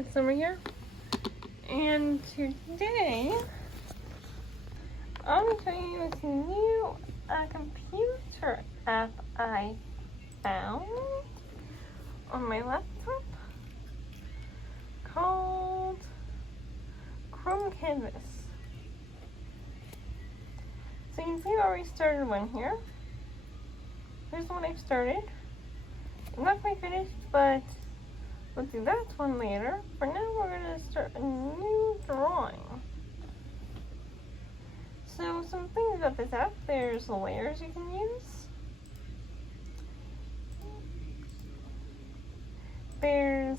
it's Summer here, and today I'll be showing you this new computer app I found on my laptop called Chrome Canvas. So you can see I already started one here. Here's the one I've started. I'm not quite finished, but we'll do that one later. For now, we're going to start a new drawing. So, some things about this app, there's layers you can use. There's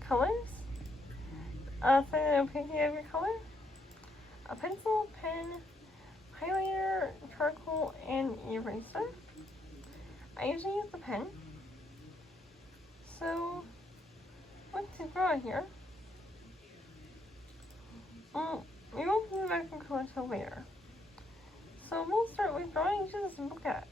colors. So it'll pick you have your color. A pencil, pen, highlighter, charcoal, and eraser. I usually use the pen. So, what to draw here? We won't move back from color till later. So we'll start with drawing just a simple cat.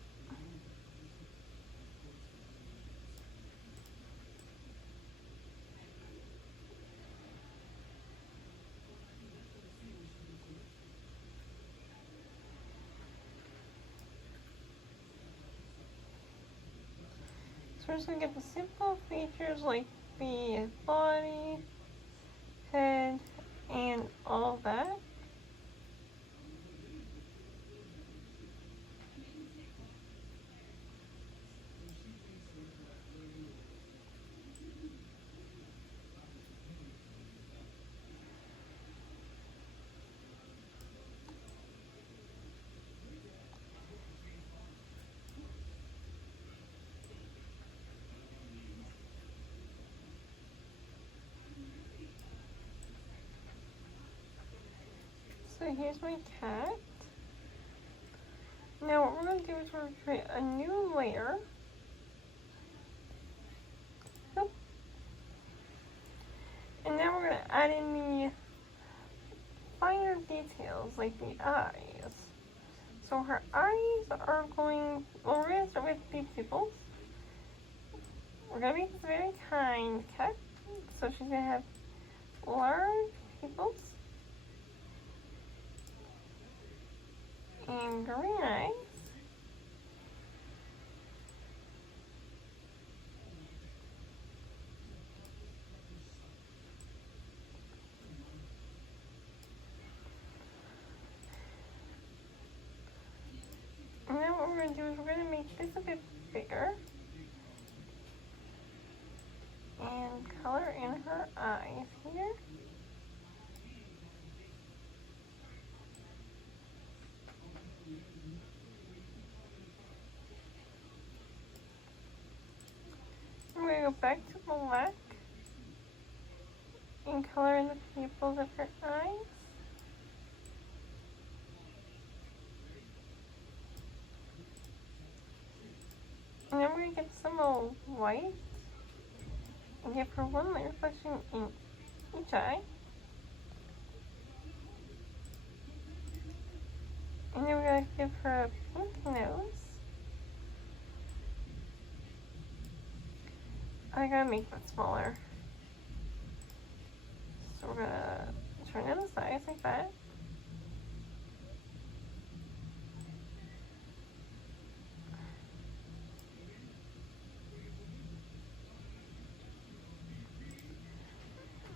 So we're just going to get the simple features like the body, head, and all that. So here's my cat. Now what we're going to do is we're going to create a new layer. Nope. And now we're going to add in the finer details like the eyes. So her eyes are going, well, we're going to start with the pupils. We're going to make this a very kind cat. So she's going to have large pupils. And green eyes. And now what we're going to do is we're going to make this a bit bigger. And color in her eyes here. We're going to go back to black and color in the pupils of her eyes. And then we're going to get some white and give her one light reflection in each eye. And then we're going to give her a pink nose. I gotta make that smaller. So we're gonna turn it on the sides like that.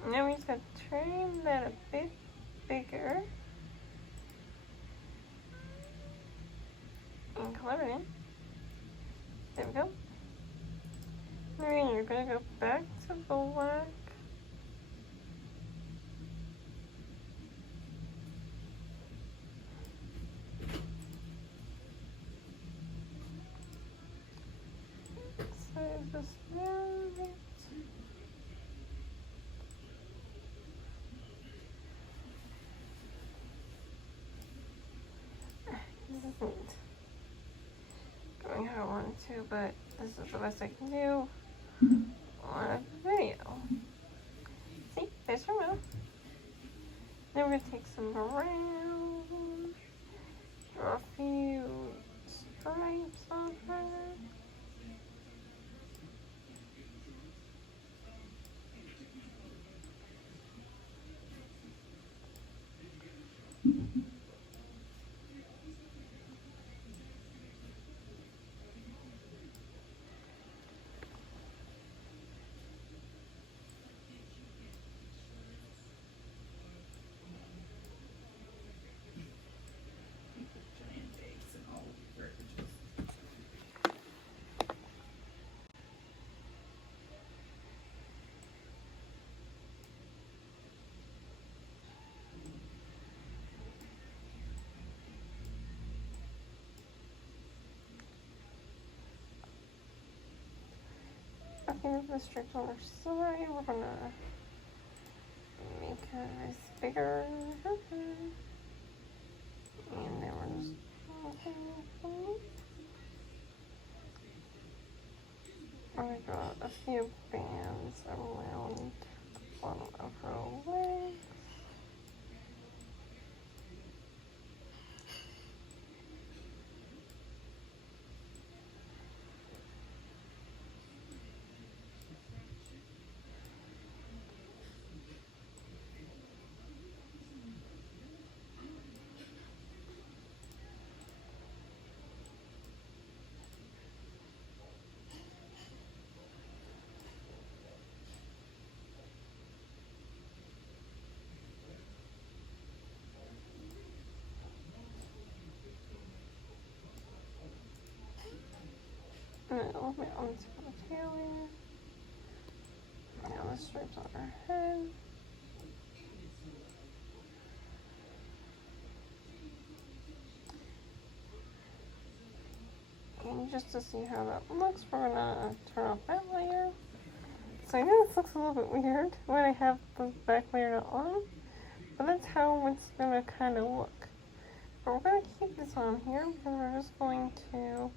Now we just gotta turn that a bit bigger. And color it in. There we go. And you're gonna go back to black. So just move it. This isn't going how I wanted to, but this is the best I can do on a video. See, there's her mouth. Then we're going to take some brown, draw a few stripes on her. looking at the strips on our side, we're gonna make it bigger. And then we're just I'm gonna draw a few bands around the bottom of her legs. And then a little bit on the tip of the tail here. Now the stripes on her head. And just to see how that looks, we're gonna turn off that layer. So I know this looks a little bit weird when I have the back layer not on, but that's how it's gonna kind of look. But we're gonna keep this on here because we're just going to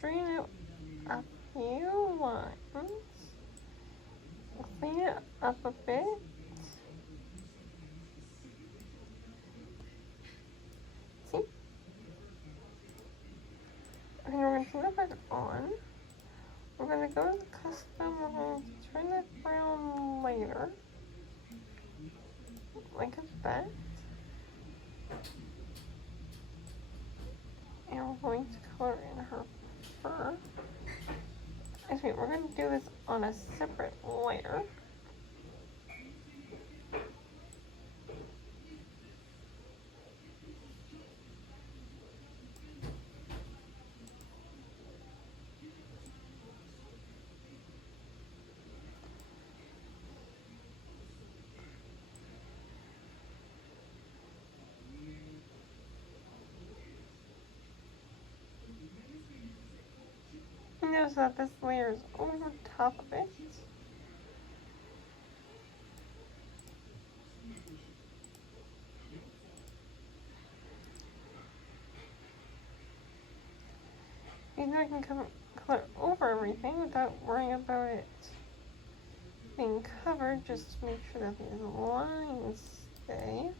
straighten it a few lines, clean it up a bit. See? And we're going to turn it back on. We're going to go to the custom, we're going to turn that brown later, like that. And we're going to color in her fur. Actually, we're going to do this on a separate layer. Notice that this layer is over top of it. Even though I can color over everything without worrying about it being covered, just to make sure that these lines stay.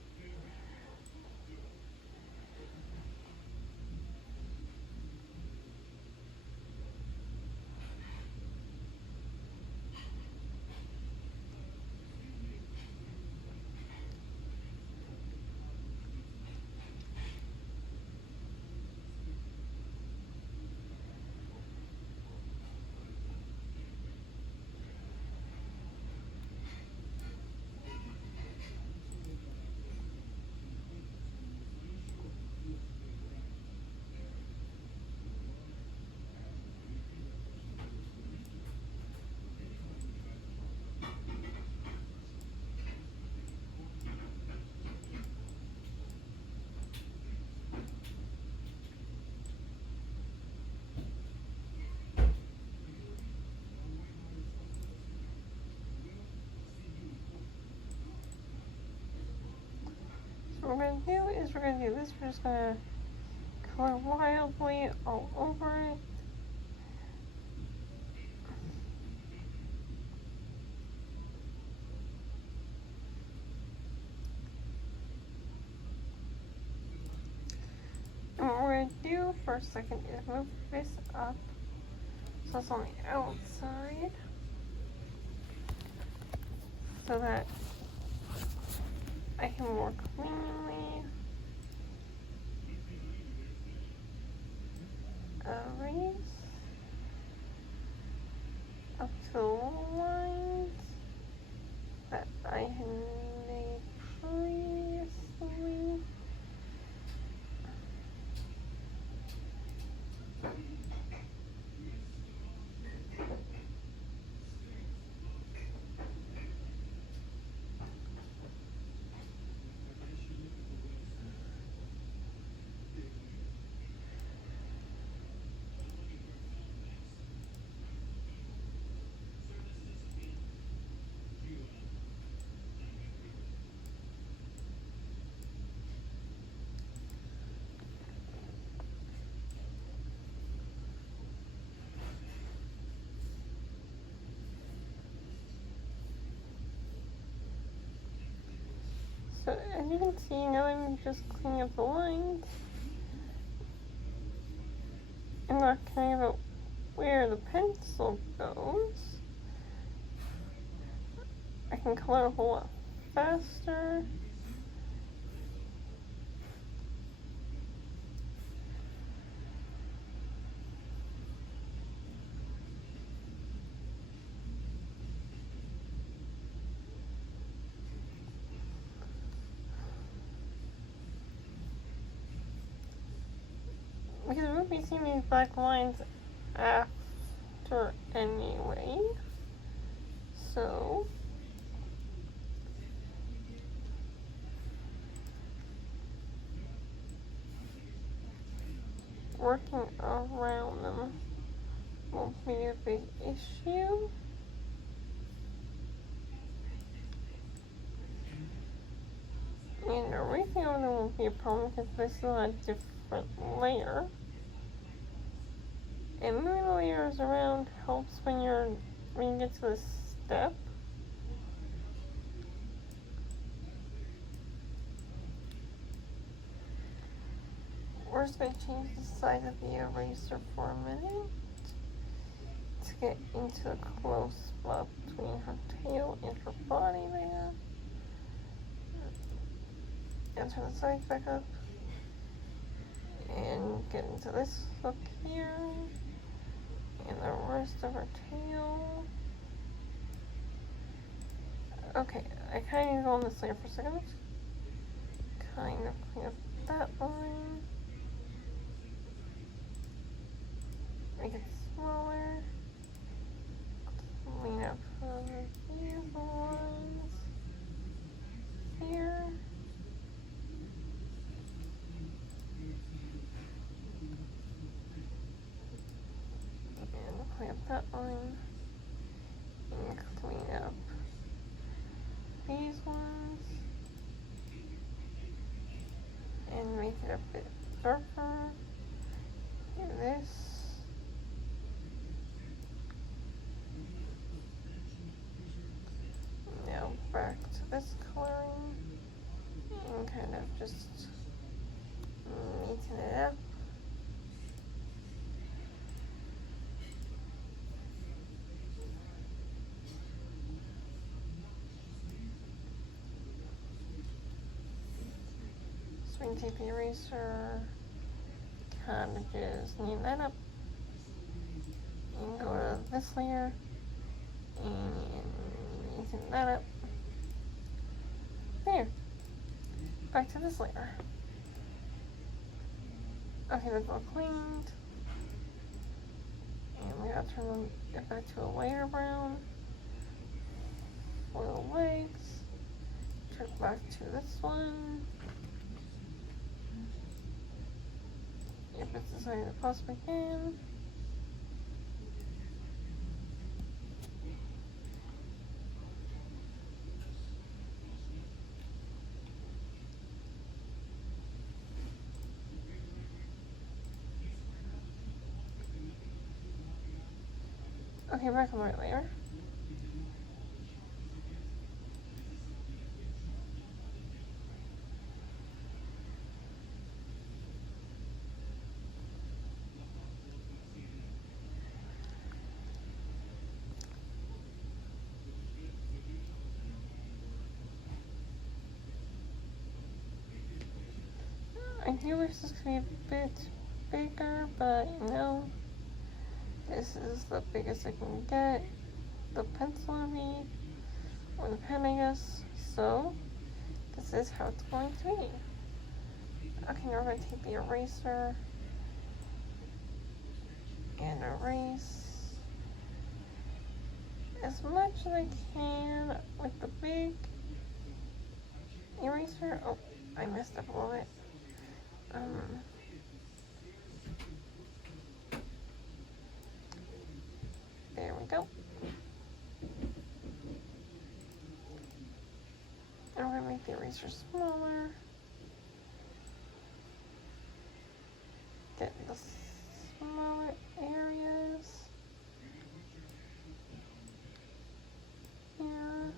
What we're going to do is we're going to do this. We're just going to color wildly all over it. And what we're going to do for a second is move this up so it's on the outside so that I can more cleanly erase up to the lines that I had made previously. So as you can see, now I'm just cleaning up the lines. I'm not caring about where the pencil goes. I can color a whole lot faster. Because we won't be seeing these black lines after anyway. So working around them won't be a big issue. And erasing over them won't be a problem because this is a different layer. And moving the layers around helps when you get to this step. We're just going to change the size of the eraser for a minute to get into the close spot between her tail and her body there. And turn the sides back up and get into this look here and the rest of her tail. Okay, I kind of need to go on this layer for a second. Kind of clean up that line. Make it smaller. Clean up these ones here. And clean up that line. And clean up these ones. And make it a bit darker. Do this. Now back to this coloring and kind of just neaten it up. So we can take the eraser, kind of just neaten that up, and go to this layer and neaten that up. There. Back to this layer. Okay, that's all cleaned. And we gotta turn it back to a lighter brown for the legs. Turn it back to this one. If it's the size it possibly can. Okay, back on the right layer. I do wish this could be a bit bigger, but no. This is the biggest I can get. The pencil on me, or the pen, I guess. So, this is how it's going to be. Okay, now we're going to take the eraser and erase as much as I can with the big eraser. Oh, I messed up a little bit. There we go. And we're going to make the eraser smaller. Get the smaller areas here,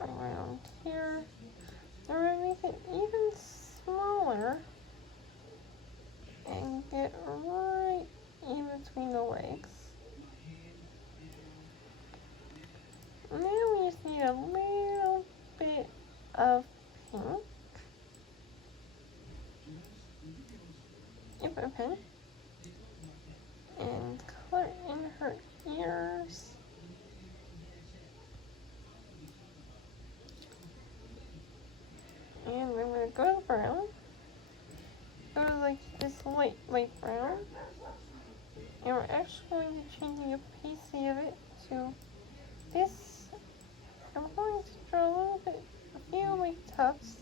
around here. it right in between the legs. Now we just need a little bit of pink. Yep, okay. And color in her ears. And we're going to go to brown. Go to like this light brown. And we're actually going to change the opacity of it to this. I'm going to draw a little bit, a few like tufts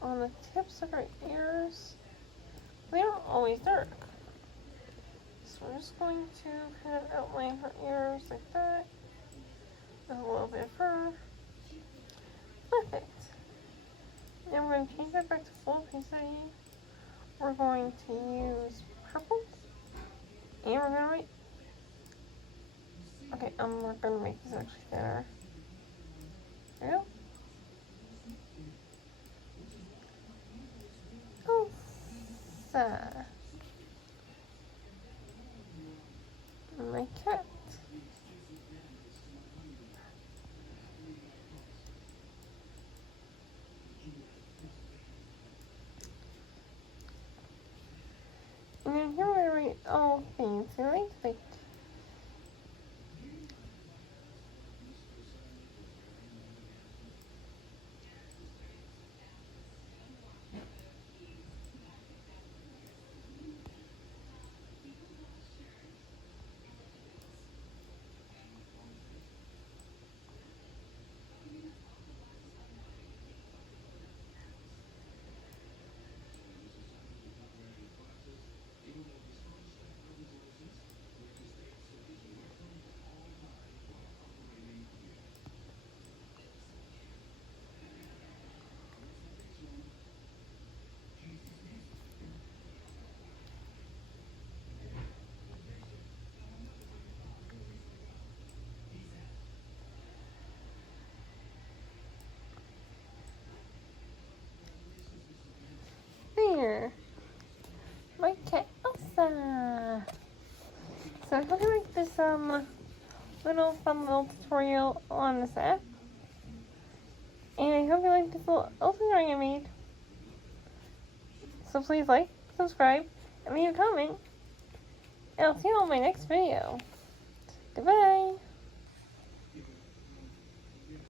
on the tips of her ears. They aren't always dark. So we're just going to kind of outline her ears like that. With a little bit of fur. Perfect. Now we're going to change that back to full opacity. We're going to use purple. And we're going to write. Okay, we're going to make this actually thinner. There we go. Elsa. My cat. And then here we're going to write all things. So like there. My cat Elsa. So I hope you like this little fun little tutorial on this app. And I hope you like this little Elsa drawing I made. So please like, subscribe, and leave a comment. And I'll see you on my next video. Goodbye.